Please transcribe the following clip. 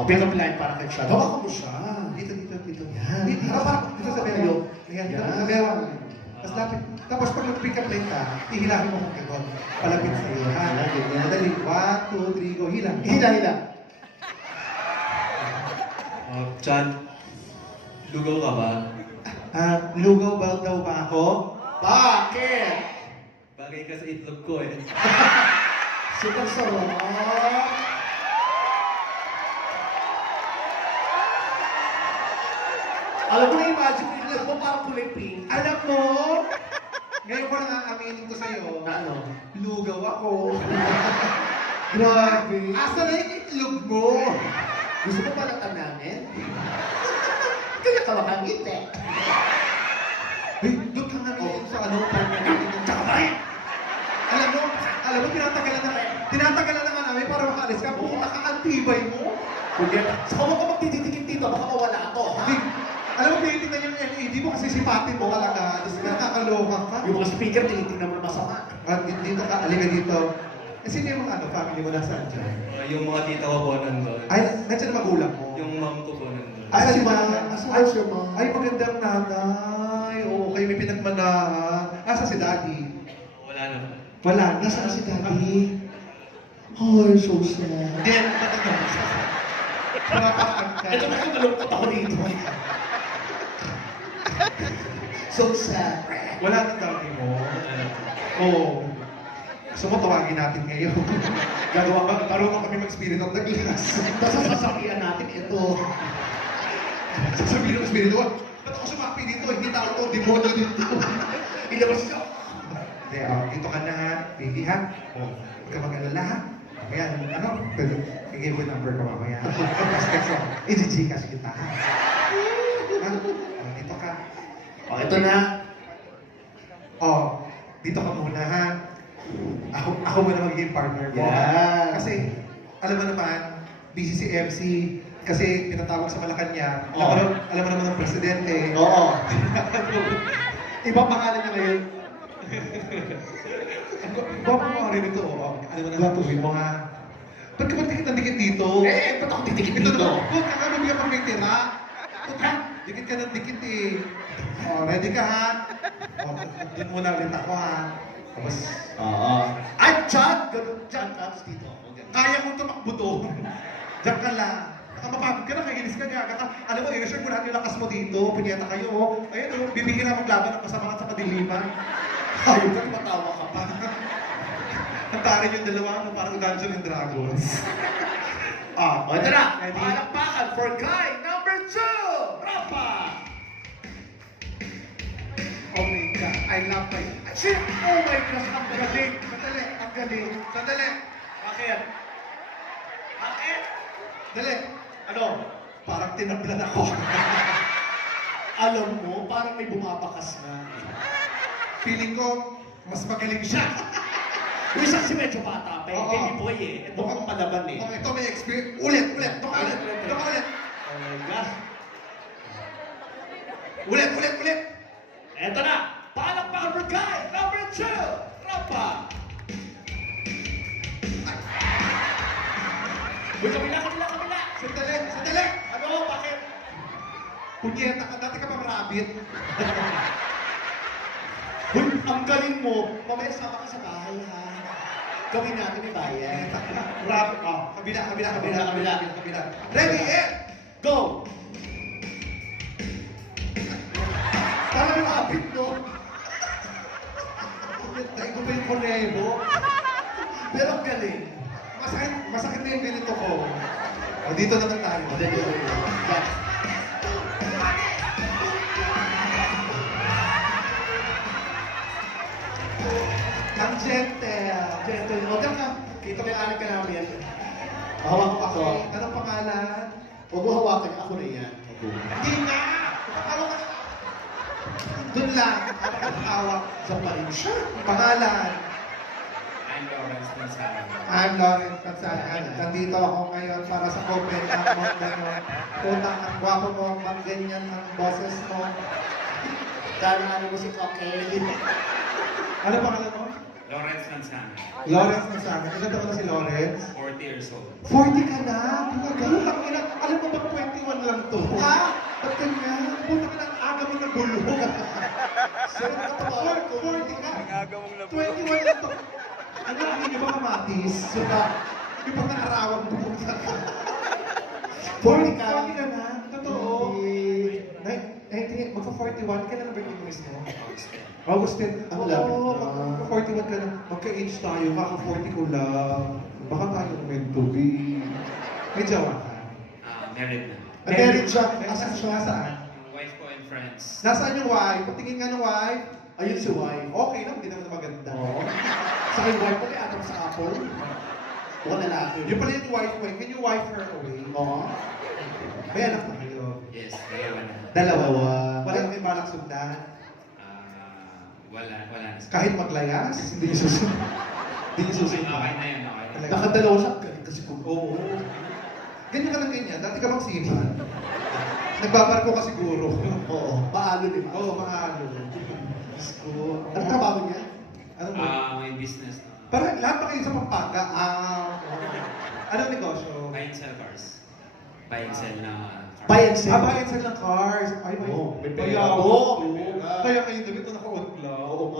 O, pick up line para kay Chad. Hawakan mo siya. Dito. Yan. Harap. Dito sa meyo. Ayan, Yan. sa meyo. Tapos pag nag-pick up line ka, ihilahin mo kung ikaw. Palapit sa iyo, ha? Yan, ganyan. Madali. 1, 2, 3, go. Hila. Hila. Chan, lugaw ka ba? Lugaw ba daw ba ako? Bakit? Bagay ka sa itlog ko eh. Super sarap. Alam mo na imagine mo yung mo parang kulay pink. Alam mo, ngayon ko lang aaminin ko sa'yo, Ano? lugaw ako. Grabe. Asa na yung itlog mo? Gusto mo pala namin? Kaya ka makangiti. Hey, doon ka nga ngayon sa ano, parang natin yung tsaka pa rin. Alam mo, tinatagalan na nga namin para makaalis ka. Kung nakaantibay mo. Kuya, saka mo ka magtititikip dito, baka mawala to, ha? Hindi. Alam mo, tinitingnan yung LED mo kasi sipatin mo talaga. Tapos nakakaloka ka. Yung mga speaker, tinitingnan mo na masama. At dito ka, alika dito. Eh, sino yung mga family mo nasaan dyan? Yung mga tita ko po nandun. Ay, nandiyan ang magulang mo. Yung mom ko po nandun. Ay, si Ma. Ay, si Ma. Ay, magandang nanay. Oo, kayo may pinagmanahan. Asa si Daddy? Wala na po. Wala. Nasaan si Daddy? Oh, so sad. Hindi, matanda. Paraparaan ka. Ito na yung nalungkot ako dito. So sad. Wala na Daddy mo. Wala na po. Oo. Gusto mo tawagin natin ngayon. Gagawa ka, marunong kami mag-spirit of the glass. Tapos sasabihan natin ito. Sasabihin ng spirit, ba't ako sumapi dito? Hindi tao to, demonyo dito. Ilabas ka. Hindi, dito ka na, baby ha? Huwag ka mag-alala ha? Ayan, ano? I-give mo number ka mamaya. Basta i-gcash kita ha? Dito ka. O, ito na. Dito ka muna ha? Ako muna magiging partner mo. Yan. Kasi, alam mo naman, busy si MC, kasi pinatawag sa Malacanang. Oo. Alam mo naman ng presidente. Oo. Ibang pangalan niya ngayon. Bawa mo rin ito. Alam mo na gatuhin mo ha. Ba't ka ba dikit dito? Ba't ako titikip Ito dito? naman. Huwag ka nga mabigyan pag may tira. Dikit ka ng dikit eh. Ready ka ha? Doon muna ulit ako ha. Tapos, Oo. Ay, Chad! Ganun, Chad. Tapos dito. kaya kong tumakbo to. Diyan ka lang. Nakamapagod ka na, kainis ka gaga ka. Alam mo, i-reserve mo lahat yung lakas mo dito. Punyeta kayo, oh. Ayun, oh, bibigyan na maglaban ng kasamaan sa kadiliman. Ayun ka, matawa ka pa. Nantarin yung dalawa, no, parang Dungeons and Dragons. O, ito na. Ready? Palakpakan for guy number 2! Rafa! Okay ka. I love my... Shit! Oh my gosh, ang galing! Sandali. Ang galing. Sandali. Bakit? Bakit? Dali. Ano? Parang tinablan ako. Alam mo, parang may bumabakas na. Feeling ko, mas magaling siya. Yung isang si medyo bata pa, Oo. baby boy eh. Ito ang palaban eh. Ito may experience. Ulit. Doon ka ulit. Oh my gosh. Ulit. Eto na! Palakpakan for guy number 2! Rafa! Uy, kabila! Sandali. Ano? Bakit? Punyeta ka. Dati ka pang rabbit. Uy, ang galing mo. Mamaya sama ka sa bahay ha. Gawin natin yung bayan. Rabbit. Kabila. Ready, Go! Parang yung abit, no? Tayo ko ba yung kuneho? Pero ang galing. Masakit na yung ganito ko. O, dito naman tayo. Ang gentle. Gentle. O, diyan ka. Kita may anak ka namin. Hawak ko ako. Anong pangalan? Huwag mo hawakan. Ako na yan. Hindi na! Pakawak ka. Doon lang. Pakawak. Sa pa rin siya. Pangalan. I'm Lawrence Gonzaga. I'm Lawrence Patsagan. Nandito ako ngayon para sa Open Up mo. Putang, ang gwapo mo, ang ganyan ang boses mo. Dahil mo si Cocktail. Ano pangalan mo? Lawrence Gonzaga. Lawrence Patsagan. Ilan taon na si Lawrence? 40 years old. 40 ka na? Putang ina. Yung mga kamatis. Yung pag naarawan mo. 40 ka. 40 ka na. Totoo. Magpa-41. Kailan ang birthday mo mismo? August 10. Ang lapit Oo, na. magpa-41 ka na. Magka-age tayo. Kaka-40 ko lang. Baka tayo meant to be. May jawa ka. Married na. Married siya. Asan siya? Nasaan? Yung wife ko and friends. Nasaan yung wife? Patingin nga ng wife. Ayun si wife. Okay lang, hindi naman maganda. Oo. Sa kay wife pala, atang sa apple. O lalaki. Yung pala yung wife mo, can you wife her away? Oo. May anak na kayo. Yes, dalawa na. Dalawa. Wala may balak sundan. Wala na. Kahit maglayas, hindi niyo susunod. Hindi niyo susunod. Okay na yun, okay na. Talaga. Nakadalawa siya. Galing kasi kung Oo. Ganyan ka lang ganyan. Dati ka bang sinihan? Nagbabarko ka siguro. Oo. Paano di ba? Oo, mahalo. Diyos ko. Ang trabaho niya? Ano mo? May business na. Parang lahat pa kayo sa Pampanga. Anong negosyo? Buy and sell cars. Buy and sell na cars. Buy and sell. Buy and sell ng cars. Ay, may Oo, may Kaya, pera. oo. Oo. Kaya kayo ganito naka-on lang. Oo nga.